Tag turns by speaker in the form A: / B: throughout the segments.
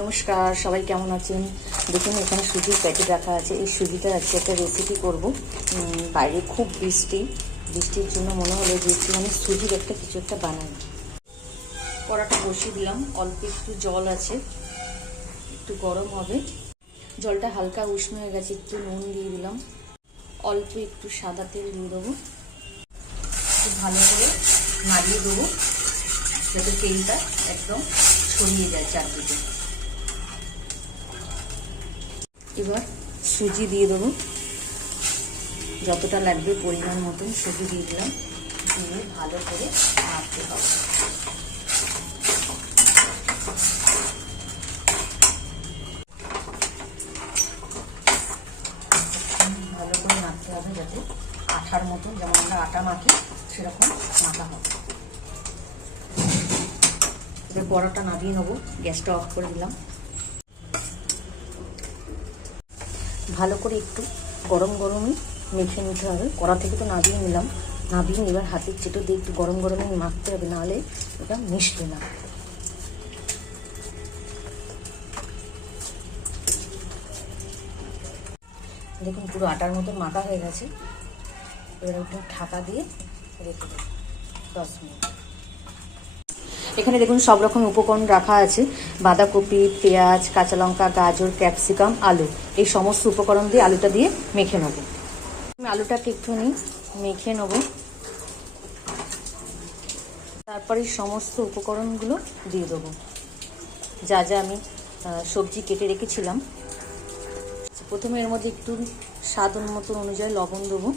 A: নমস্কার, সবাই কেমন আছেন? দেখুন, এখানে সুজির প্যাকেট রাখা আছে। এই সুজিটা আজকে একটা রেসিপি করব। বাইরে খুব বৃষ্টি। বৃষ্টির জন্য মনে হলো যে একটু মানে সুজির একটা কিছু একটা বানাই। কড়াটা বসিয়ে দিলাম। অল্প একটু জল আছে। একটু গরম হবে। জলটা হালকা উষ্ণ হয়ে গেছে। একটু নুন দিয়ে দিলাম। অল্প একটু সাদা তেল দিয়ে দেবো। খুব ভালো করে নাড়িয়ে দেবো। যাতে তেলটা একদম ছড়িয়ে যায় চারদিকে। এবার সুজি দিয়ে দেবো। যতটা লাগবে পরিমাণ মতন সুজি দিয়ে দিলাম। দিয়ে ভালো করে নাড়তে হবে। ভালো করে নাড়তে হবে যাতে আঠার মতন, যেমন আমরা আটা মাখি, সেরকম মাখা হবে। এবার বড়াটা নামিয়ে নেব। গ্যাসটা অফ করে দিলাম। ভালো করে একটু গরম গরমই মেখে নিতে হবে। কড়া থেকে তো নাবিয়ে নিলাম। নাবিয়ে এবার হাতের চেটো দিয়ে একটু গরম গরমই মাখতে হবে, নাহলে এটা মিশবে না। দেখুন, পুরো আটার মতো মাখা হয়ে গেছে। এবার একটু ঢাকা দিয়ে রেখে দেবো। দশ মিনিট। এখানে দেখুন সব রকম উপকরণ রাখা আছে। বাঁধাকপি, পেঁয়াজ, কাঁচা লঙ্কা, গাজর, ক্যাপসিকাম, আলু। এই সমস্ত উপকরণ দিয়ে আলুটা দিয়ে মেখে নেব। আমি আলুটাকে একটুখানি মেখে নেব। তারপরে সমস্ত উপকরণগুলো দিয়ে দেবো। যা যা আমি সবজি কেটে রেখেছিলাম। প্রথমে এর মধ্যে একটু স্বাদ মতন অনুযায়ী লবণ দেবো।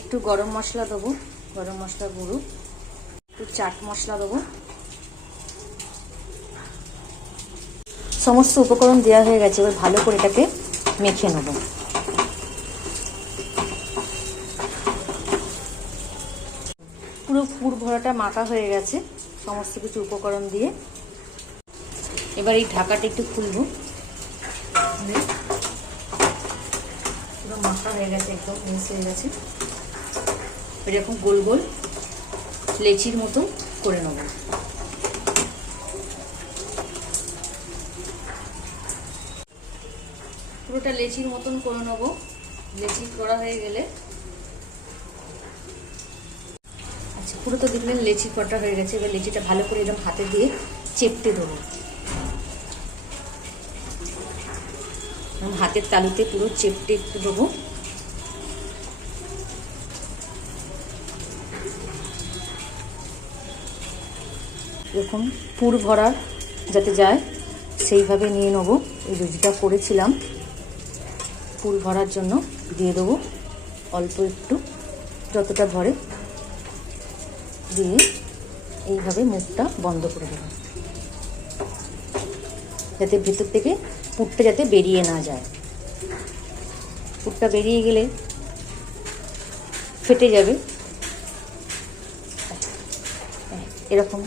A: একটু গরম মশলা দেবো, গরম মশলা গুঁড়ো। একটু চাট মশলা দেবো। সমস্ত উপকরণ দেওয়া হয়ে গেছে, এবার ভালো করে এটাকে মেখে নেব। পুরো পুর ভরাটা মাখা হয়ে গেছে, সমস্ত কিছু উপকরণ দিয়ে। এবার এই ঢাকাটা একটু খুলবো। পুরো মাখা হয়ে গেছে, একদম মিক্স হয়ে গেছে। এরকম গোল গোল। লেচির মতো করে নেব। পুরোটা লেচির মতন করে নেব। লেচি করা হয়ে গেলে। আচ্ছা পুরো তো দেখলেন লেচি কটা হয়ে গেছে। এবার লেচিটা ভালো করে এরকম হাতে দিয়ে চেপটে দেবো হাতের তালুতে পুরো চেপটে একটু দেবো এরকম পুর ভরা যাতে যায়, সেইভাবে নিয়ে নেব। এই লুচিটা করেছিলাম, পুর ভরার জন্য দিয়ে দেবো অল্প একটু, যতটা ভরে। দিয়ে এইভাবে মুখটা বন্ধ করে দেবো। যাতে ভেতর থেকে পুরটা যাতে বেরিয়ে না যায়। পুরটা বেরিয়ে গেলে ফেটে যাবে। এরকম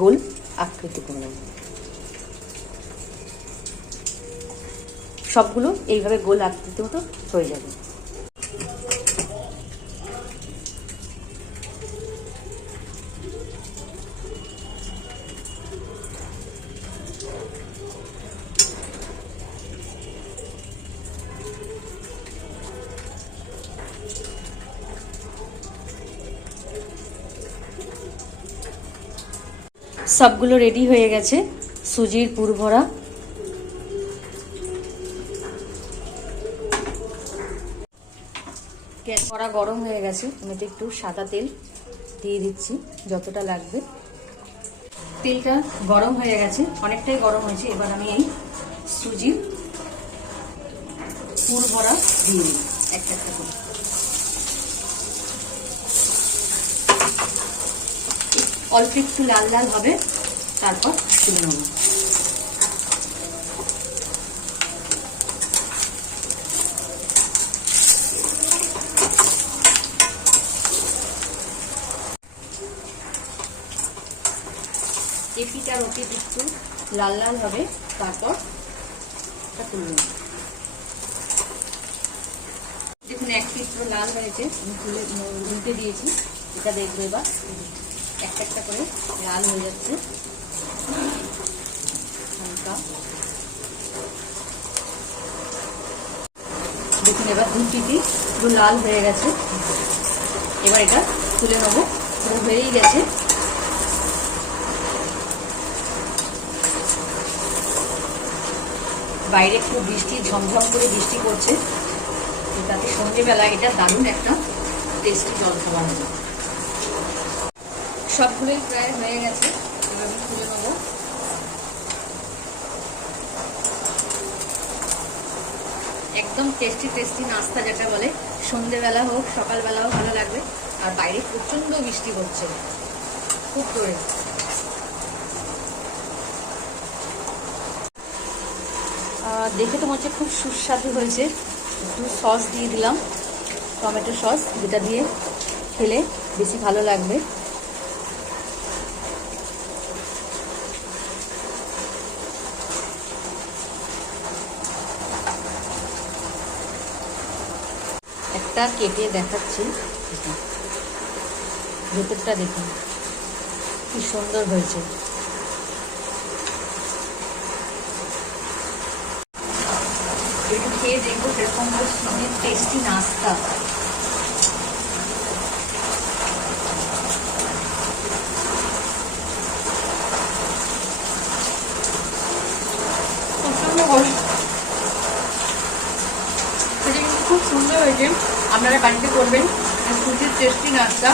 A: গোল আকৃতি করে সবগুলো এইভাবে গোল আকৃতি মতো হয়ে যাবে। সবগুলো রেডি হয়ে গেছে। সুজির পুর ভরা। গরম হয়ে গেছে। এতে একটু সাদা তেল দিয়ে দিচ্ছি, যতটা লাগবে। তেলটা গরম হয়ে গেছে। অনেকটাই গরম হয়েছে। এবার আমি এই সুজির পুর ভরা দিয়ে দিই। একটা একটা করে। অল্প একটু লাল লাল হবে, তারপর তুলে নেব। এপিট আর ওপিট একটু লাল লাল হবে, তারপর তুলে নেব। দেখুন, এক পিস লাল হয়েছে তুলে উল্টে দিয়েছি, এটা দেখব এবার। একটা একটা করে লাল হয়ে যাচ্ছে। নাস্তা দেখুন এবার দুধ টিটি পুরো লাল হয়ে গেছে। এবার এটা তুলে নেব। পুরো হয়েই গেছে। বাইরে খুব বৃষ্টি, ঝমঝম করে বৃষ্টি পড়ছে। তাতে সন্ধ্যেবেলা এটা দারুণ একটা টেস্টি জল খাবার হবে। সবগুলোই প্রায় হয়ে গেছে। এবার তুলে একদম টেস্টি টেস্টি নাস্তা যেটা বলে, সন্ধেবেলা হোক সকালবেলাও ভালো লাগবে। আর বাইরে প্রচণ্ড বৃষ্টি হচ্ছে। খুব জোরে। দেখে তো মনে হচ্ছে খুব সুস্বাদু হয়েছে। একটু সস দিয়ে দিলাম। টমেটো সস যেটা দিয়ে খেলে বেশি ভালো লাগবে। একটা কেটে দেখাচ্ছি। ভেতরটা দেখুন কি সুন্দর হয়েছে। একটু খেয়ে দেখব সেরকম টেস্টি নাস্তা প্রচণ্ড গরম সেটা কিন্তু খুব সুন্দর হয়েছে আপনারা বাড়িতে করবেন সুজির টেস্টি নাস্তা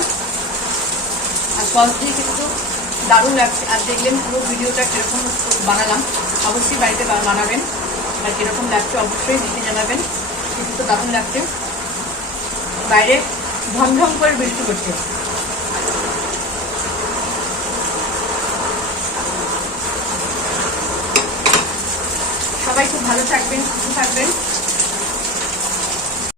A: আর সস দিয়ে কিন্তু দারুণ লাগছে। আর দেখলেন পুরো ভিডিওটা কীরকম বানালাম। অবশ্যই বাড়িতে বানাবেন। আর কীরকম লাগছে অবশ্যই লিখে জানাবেন। কিন্তু তো দারুণ লাগছে। বাইরে ঝমঝম করে বৃষ্টি করছে সবাই খুব ভালো থাকবেন, সুস্থ থাকবেন।